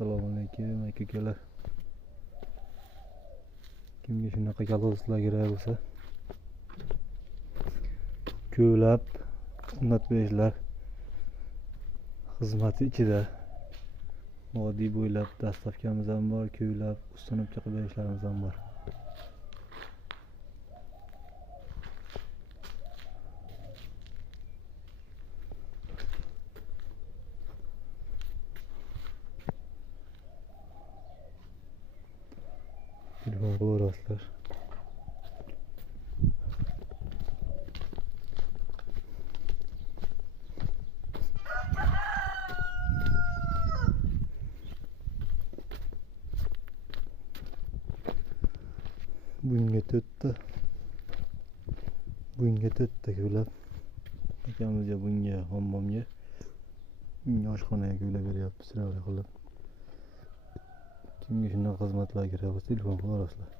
Assalomu alaykum aka-ukalar. Kimga shunaqa kolxozlar kerak bo'lsa, ko'plab xizmat berishlar xizmati ichida vodiy bo'ylab dastavkamiz ham bor, ko'ylab ustanobcha qilib berishlarimiz ham bor. Telefon qilaverasizlar. Bunga to'rtta ko'ylab akamizga, bunga hammomga, bunga oshxonaga ko'ylab beryapmiz. Qilib kimga shunaqa xizmatlar kerak bo'lsa telefon qilaverasizlar.